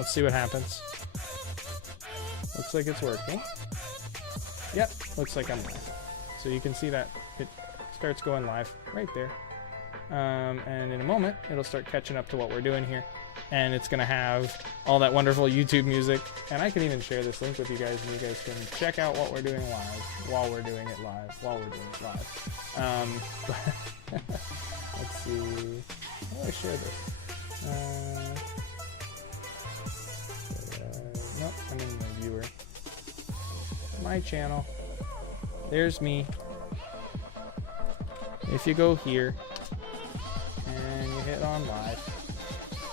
Let's see what happens. Looks like it's working. Yep, looks like I'm live. So you can see that it starts going live right there. And in a moment, it'll start catching up to what we're doing here. And it's going to have all that wonderful YouTube music. And I can even share this link with you guys, and you guys can check out what we're doing live while we're doing it live. Let's see. How do I share this? Nope, I'm in my viewer. My channel. There's me. If you go here and you hit on live,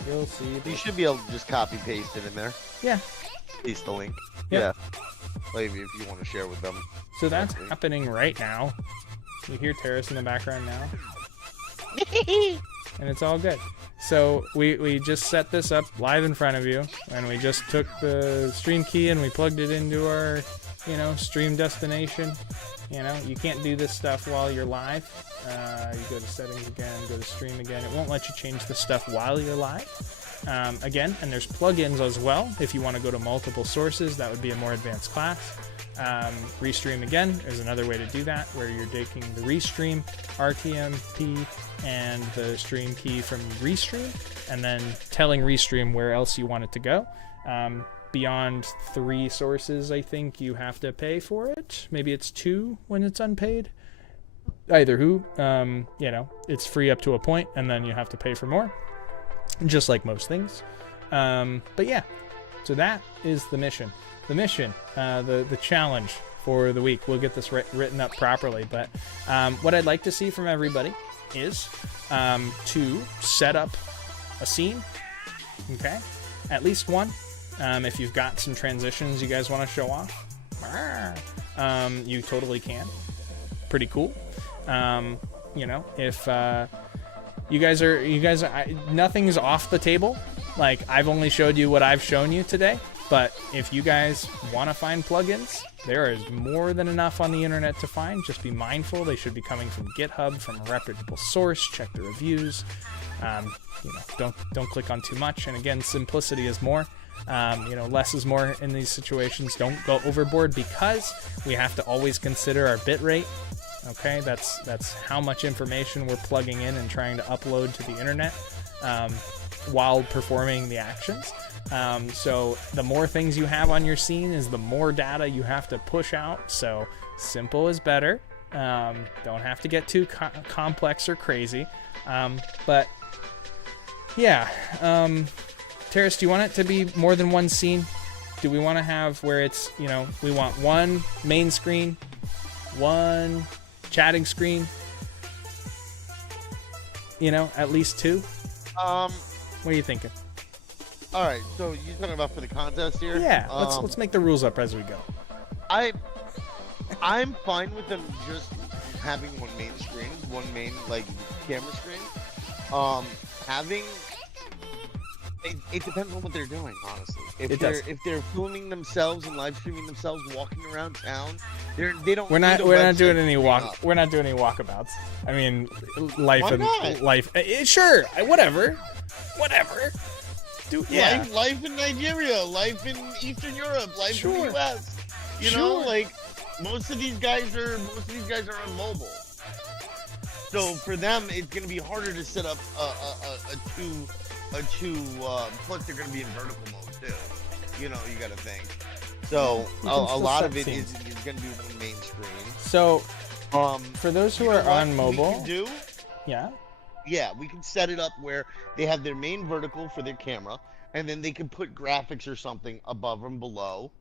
you'll see. You should be able to just copy paste it in there. Yeah. Paste the link. Yep. Yeah. Maybe if you want to share with them. So that's happening right now. You hear Terrace in the background now. And it's all good. So we just set this up live in front of you, and we just took the stream key and we plugged it into our, stream destination. You can't do this stuff while you're live. You go to settings again, go to stream again. It won't let you change the stuff while you're live. Again, and there's plugins as well. If you want to go to multiple sources, that would be a more advanced class. Restream again is another way to do that, where you're taking the restream RTMP and the stream key from restream, and then telling restream where else you want it to go. Beyond 3 sources, I think you have to pay for it. Maybe it's 2 when it's unpaid. Either who, it's free up to a point, and then you have to pay for more, just like most things. But yeah, so that is the mission. The mission, the challenge for the week. We'll get this written up properly, but what I'd like to see from everybody is to set up a scene, okay? At least one. If you've got some transitions you guys want to show off, you totally can. Pretty cool. If you guys are, nothing's off the table. Like, I've only showed you what I've shown you today. But if you guys want to find plugins, there is more than enough on the internet to find. Just be mindful. They should be coming from GitHub, from a reputable source. Check the reviews. Don't click on too much. And again, simplicity is more. Less is more in these situations. Don't go overboard, because we have to always consider our bit rate. Okay, that's how much information we're plugging in and trying to upload to the internet while performing the actions. So the more things you have on your scene is the more data you have to push out. So simple is better. Don't have to get too complex or crazy. But yeah, Terrace, do you want it to be more than one scene? Do we want to have where it's, we want one main screen, one chatting screen, at least 2? What are you thinking? All right, so you're talking about for the contest here? Yeah, let's make the rules up as we go. I'm fine with them just having one main screen, one main camera screen. It depends on what they're doing, honestly. If they're filming themselves and live streaming themselves walking around town, they don't. We're not doing any walkabouts. I mean, life. Sure, whatever. Life in Nigeria, life in Eastern Europe, life in the US. Most of these guys are on mobile. So for them, it's going to be harder to set up a two. Plus, they're going to be in vertical mode too. You got to think. So a lot of it is going to be one main screen. So, for those who are on mobile, yeah, we can set it up where they have their main vertical for their camera, and then they can put graphics or something above and below,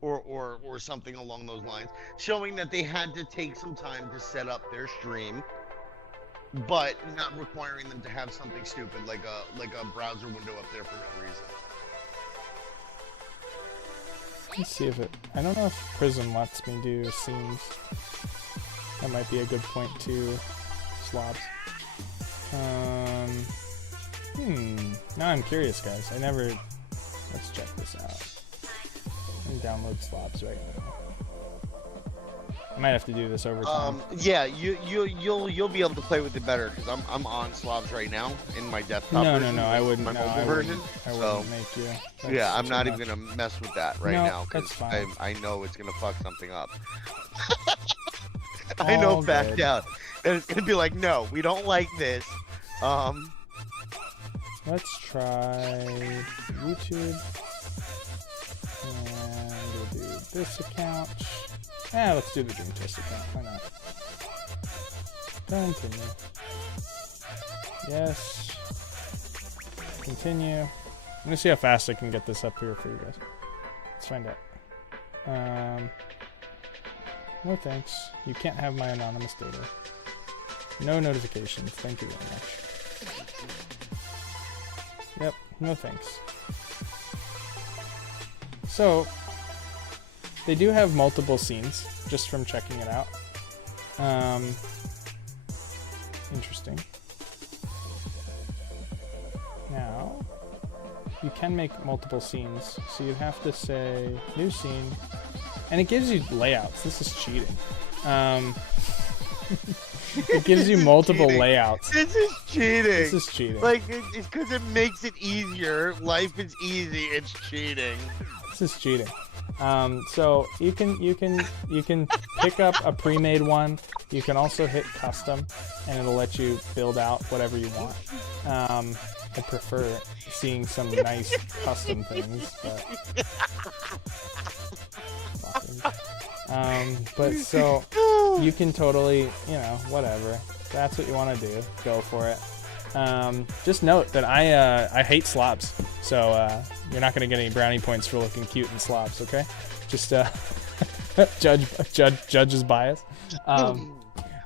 or something along those lines, showing that they had to take some time to set up their stream, but not requiring them to have something stupid like a browser window up there for no reason. Let's see I don't know if Prism lets me do scenes. That might be a good point to slobs. Now I'm curious, guys. Let's check this out. Let me download slobs right now. I might have to do this over time. Yeah, you'll be able to play with it better because I'm on slobs right now in my desktop version. No, I wouldn't. My No, mobile I version. wouldn't make you. Yeah, I'm too not much. even gonna mess with that right No, now that's because fine. I know it's gonna fuck something up. I know All back good. down, and it's gonna be like, no, we don't like this. Let's try YouTube, and we'll do this account. Let's do the Dream Test account. Why not? Continue. Yes. Continue. I'm gonna see how fast I can get this up here for you guys. Let's find out. No thanks. You can't have my anonymous data. No notifications. Thank you very much. Yep, no thanks. So, they do have multiple scenes, just from checking it out. Interesting. Now, you can make multiple scenes, so you'd have to say, new scene, and it gives you layouts. This is cheating. It gives you multiple layouts. This is cheating. This is cheating. Like it's because it makes it easier. Life is easy. It's cheating. This is cheating. So you can pick up a pre-made one. You can also hit custom, and it'll let you build out whatever you want. I prefer seeing some nice custom things, but so you can totally, whatever. If that's what you want to do, go for it. Just note that I hate slobs, so you're not going to get any brownie points for looking cute in slobs, okay? Just judge's bias.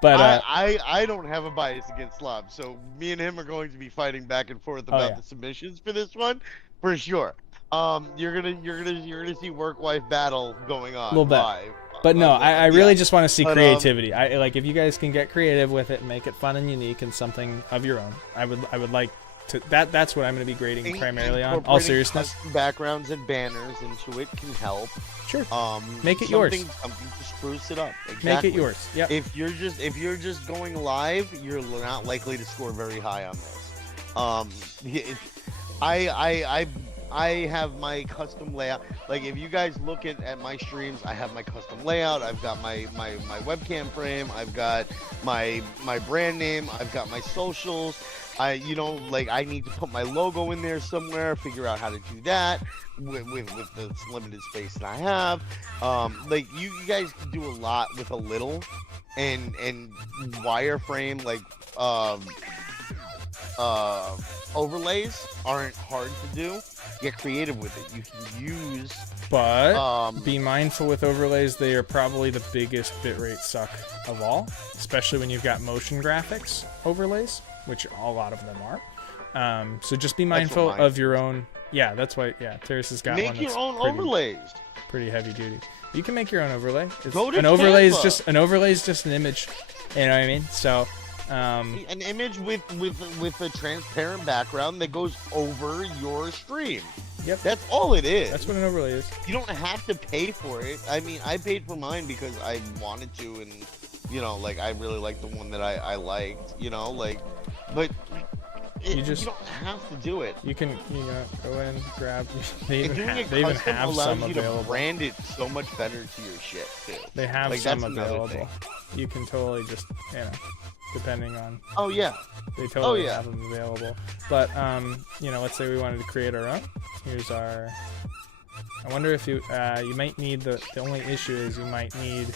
But I don't have a bias against slobs, so me and him are going to be fighting back and forth about the submissions for this one, for sure. You're gonna see work-wife battle going on live. But no, I really just want to see creativity. I like if you guys can get creative with it and make it fun and unique and something of your own. I would like to. That's what I'm going to be grading primarily on. All seriousness, backgrounds and banners into it can help. Sure. Make it yours. Something to spruce it up. Exactly. Make it yours. Yep. If you're just going live, you're not likely to score very high on this. I have my custom layout. Like if you guys look at my streams, I have my custom layout. I've got my webcam frame. I've got my brand name. I've got my socials. I need to put my logo in there somewhere. Figure out how to do that with the limited space that I have. Like you guys can do a lot with a little, and wireframe overlays aren't hard to do. Get creative with it. You can use, but be mindful with overlays. They are probably the biggest bitrate suck of all, especially when you've got motion graphics overlays, which a lot of them are. So just be mindful of your own. Yeah, that's why. Yeah, Terrace has got one. Make your own overlays. Pretty heavy duty. You can make your own overlay. An overlay is just an image. You know what I mean? So. An image with a transparent background that goes over your stream. Yep. That's all it is. That's what an overlay is. You don't have to pay for it. I mean, I paid for mine because I wanted to, and I really liked the one that I liked. But you don't have to do it. You can go in, grab. They even have allows some you available. To brand it so much better to your shit too. They have some available. You can totally just depending on. Oh yeah. They totally have them available. But let's say we wanted to create our own. Here's our. I wonder if you might need the only issue is you might need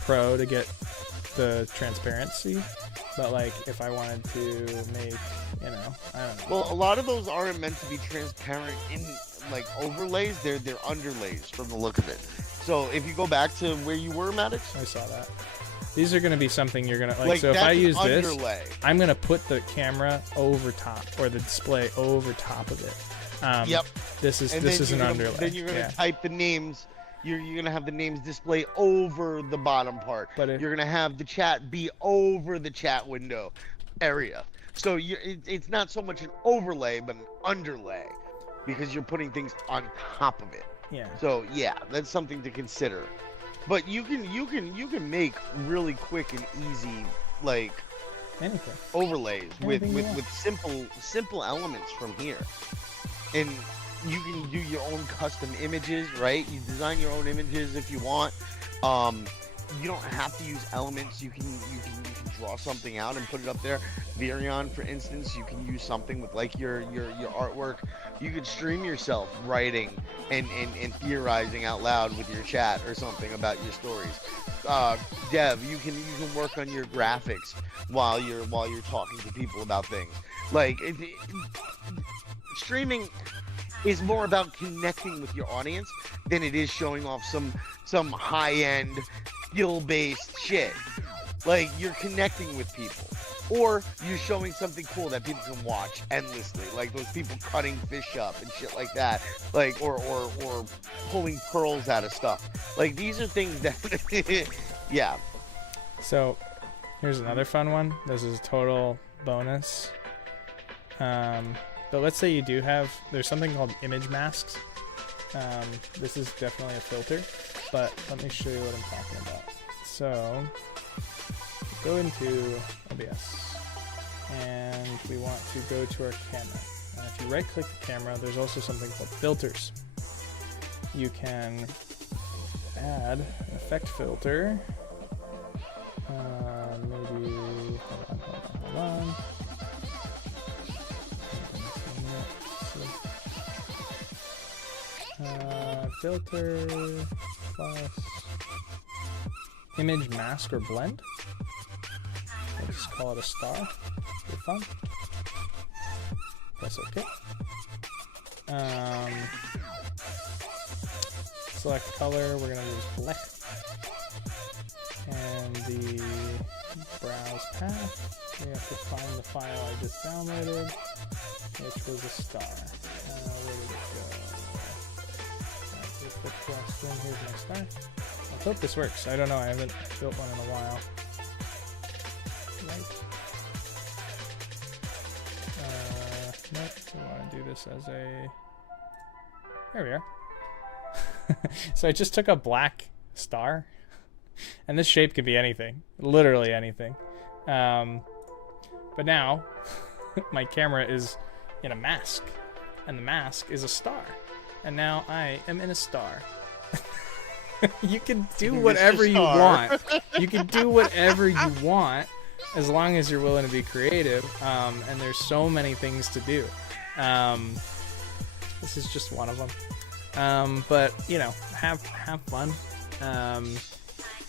Pro to get the transparency. But like if I wanted to make, I don't know. Well, a lot of those aren't meant to be transparent in like overlays. They're underlays from the look of it. So if you go back to where you were, Maddox. I saw that. These are going to be something you're going to like. So if I use this, I'm going to put the camera over top or the display over top of it. Yep. This is an underlay. Then you're going to type the names. You're going to have the names display over the bottom part. But you're going to have the chat be over the chat window area. So it's not so much an overlay, but an underlay, because you're putting things on top of it. Yeah. So yeah, that's something to consider. But you can make really quick and easy like Anything. overlays Anything with simple elements from here, and you can do your own custom images, right? You design your own images if you want. You don't have to use elements. You can draw something out and put it up there. Virion, for instance, you can use something with like your artwork. You could stream yourself writing and theorizing out loud with your chat or something about your stories. Dev, you can work on your graphics while you're talking to people about things. Like streaming is more about connecting with your audience than it is showing off some high-end skill-based shit. Like, you're connecting with people, or you're showing something cool that people can watch endlessly, like those people cutting fish up and shit like that, like or pulling pearls out of stuff. Like, these are things that yeah. So here's another fun one. This is a total bonus. But let's say you do have, there's something called image masks. This is definitely a filter, but let me show you what I'm talking about. So go into OBS and we want to go to our camera. And if you right click the camera, there's also something called filters. You can add an effect filter. Maybe, hold on. Filter plus image mask or blend. I'll just call it a star for fun. Press OK. Select color. We're gonna use black. And the browse path. We have to find the file I just downloaded, which was a star. Where did it go? Quick question. Here's my star. Let's hope this works. I don't know. I haven't built one in a while. Right. Nope. We want to do this as a. There we are. So I just took a black star, and this shape could be anything, literally anything. But now my camera is in a mask, and the mask is a star. And now I am in a star. You can do whatever you want. You can do whatever you want as long as you're willing to be creative. And there's so many things to do. This is just one of them. But you know, have fun.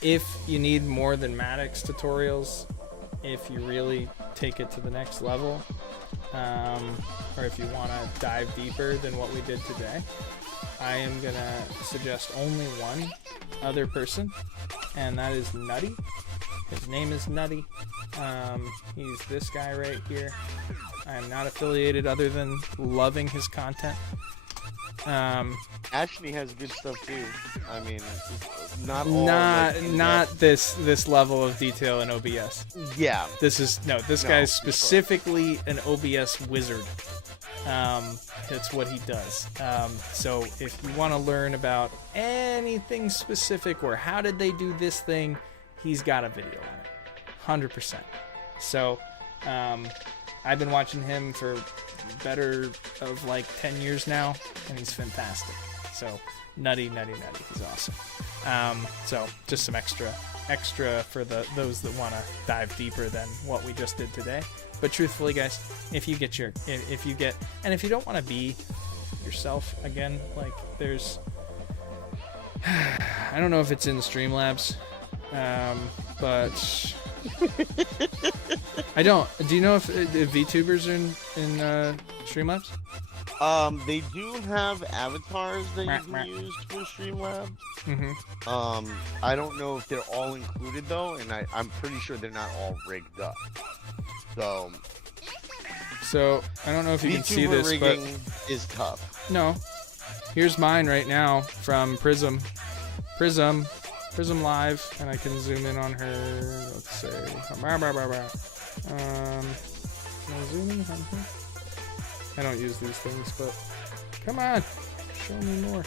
If you need more than Maddox tutorials, if you really take it to the next level, or if you want to dive deeper than what we did today, I am going to suggest only one other person, and that is Nutty. His name is Nutty. He's this guy right here. I am not affiliated other than loving his content. Ashley has good stuff too. I mean, not this level of detail in OBS. Yeah. This guy's specifically an OBS wizard. That's what he does. So if you want to learn about anything specific or how did they do this thing, he's got a video on it, 100%. So I've been watching him for better of like 10 years now, and he's fantastic. So nutty, he's awesome. So just some extra for those that want to dive deeper than what we just did today. But truthfully, guys, if you don't want to be yourself again, like there's, I don't know if it's in Streamlabs, but I don't. Do you know if VTubers are in Streamlabs? They do have avatars that you can use for Streamlabs. Mm-hmm. I don't know if they're all included though, and I'm pretty sure they're not all rigged up. So I don't know if you can see this, but rigging is tough. No, here's mine right now from Prism Live, and I can zoom in on her. Let's say, can I zoom in on her? I don't use these things, but come on, show me more.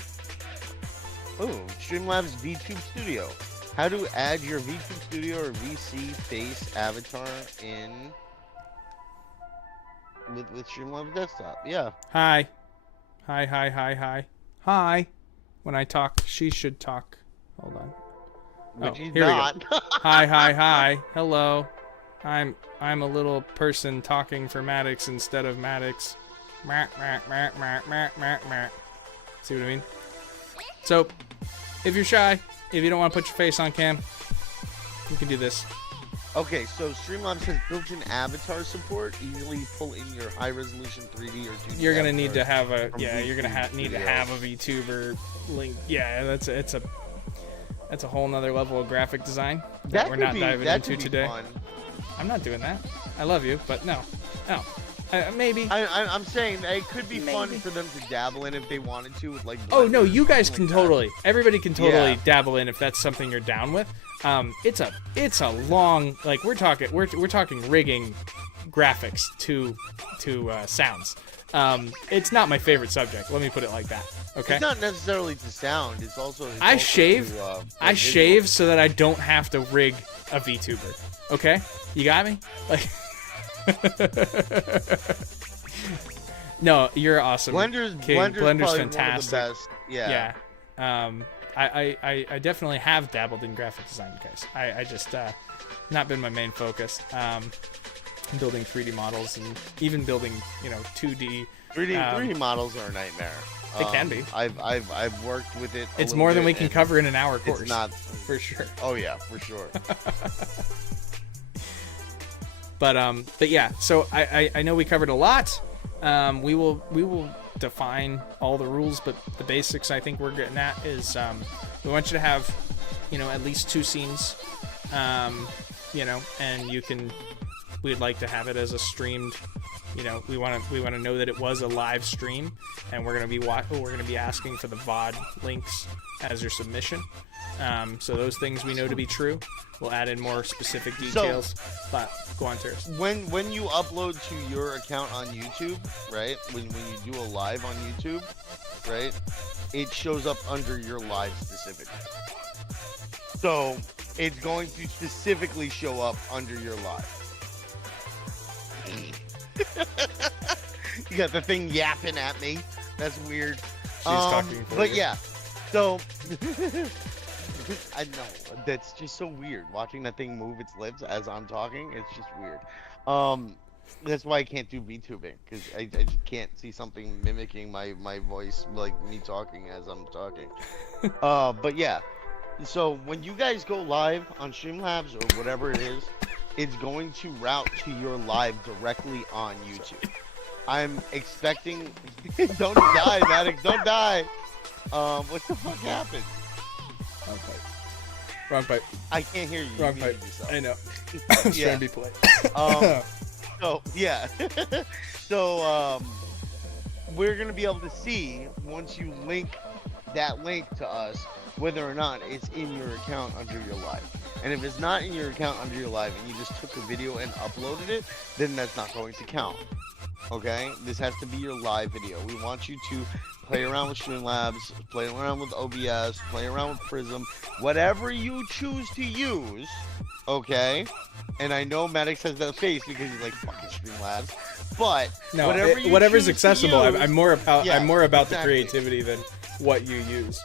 Oh, Streamlabs VTube Studio. How to add your VTube Studio or VC face avatar in with Streamlabs desktop. Yeah. Hi. Hi. When I talk, she should talk. Hold on. Which he's here not. we go. Hi. Hello. I'm a little person talking for Maddox instead of Maddox. See what I mean? So, if you're shy, if you don't want to put your face on cam, you can do this. Okay, so Streamlabs has built-in avatar support. Easily pull in your high-resolution 3D or 2D. You're gonna need to have a need to have a VTuber link. Yeah, that's a whole nother level of graphic design that we're not diving into today. Fun. I'm not doing that. I love you, but no. Maybe. I'm saying it could be fun for them to dabble in if they wanted to with like. Oh no, you guys can totally. Everybody can totally dabble in if that's something you're down with. It's a long, like we're talking rigging graphics to sounds. It's not my favorite subject. Let me put it like that. Okay. It's not necessarily to sound. It's also. I shave so that I don't have to rig a VTuber. Okay, you got me? Like. No, you're awesome. Blender's fantastic. One of the best. Yeah. I definitely have dabbled in graphic design, guys. I just not been my main focus. Building 3D models and even building 2D. 3D models are a nightmare. They can be. I've worked with it. It's more than we can cover in an hour course. It's not for sure. Oh yeah, for sure. But yeah, so I know we covered a lot. We will define all the rules, but the basics I think we're getting at is we want you to have at least 2 scenes, and we'd like to have it as a streamed. We want to know that it was a live stream, and we're gonna be asking for the VOD links as your submission. So those things we know to be true. We'll add in more specific details. But go on, Terrace. When you upload to your account on YouTube, right? When you do a live on YouTube, right? It shows up under your live specifically. So it's going to specifically show up under your live. You got the thing yapping at me. That's weird. She's talking for but you. Yeah, so I know that's just so weird watching that thing move its lips as I'm talking. It's just weird. That's why I can't do VTubing, because I just can't see something mimicking my voice, like me talking as I'm talking. But yeah, so when you guys go live on Streamlabs or whatever it is, it's going to route to your live directly on YouTube. I'm expecting. Don't die, Maddox. Don't die. What the fuck happened? Wrong pipe. I can't hear you. Wrong you pipe. yourself. I know. I'm trying to be polite. So yeah. So we're gonna be able to see once you link that link to us whether or not it's in your account under your live. And if it's not in your account under your live and you just took a video and uploaded it, then that's not going to count. Okay? This has to be your live video. We want you to play around with Streamlabs, play around with OBS, play around with Prism, whatever you choose to use, okay? And I know Maddox has that face because he's like, fucking Streamlabs. But no, whatever's accessible. Use, I'm more about exactly. the creativity than what you use.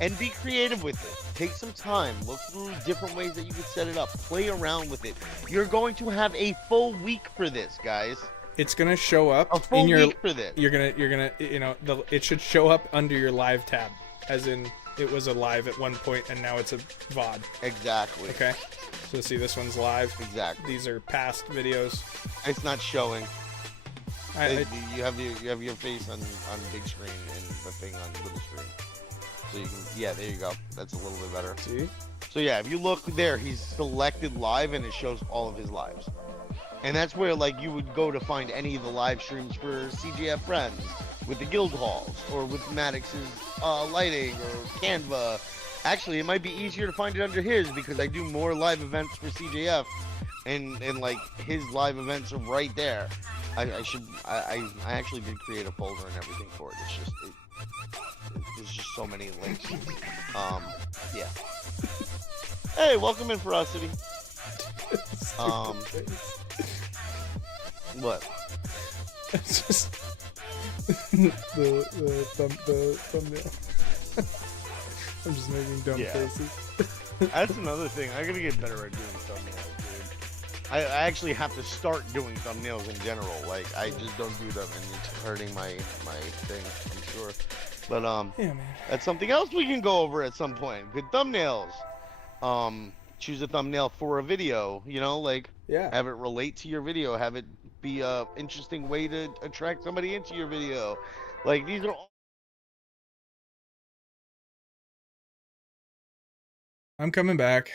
And be creative with it. Take some time. Look through different ways that you can set it up. Play around with it. You're going to have a full week for this, guys. It's gonna show up a full in your. Week for this. You're gonna it should show up under your live tab, as in it was a live at one point and now it's a VOD. Exactly. Okay. So see, this one's live. Exactly. These are past videos. It's not showing. You have your face on big screen and the thing on little screen. So you can, there you go. That's a little bit better. See? So yeah, if you look there, he's selected live and it shows all of his lives. And that's where like you would go to find any of the live streams for CJF Friends with the guild halls or with Maddox's lighting or Canva. Actually, it might be easier to find it under his because I do more live events for CJF and like his live events are right there. I actually did create a folder and everything for it. It's just so many links. Yeah. Hey, welcome in Ferocity. What? It's just the thumbnail. I'm just making dumb faces. That's another thing. I gotta get better at doing thumbnails, dude. I actually have to start doing thumbnails in general. Like, I just don't do them, and it's hurting my thing, I'm sure. But yeah, man. That's something else we can go over at some point. Good thumbnails. Choose a thumbnail for a video. You know, like have it relate to your video. Have it be a interesting way to attract somebody into your video. Like, these are all. I'm coming back.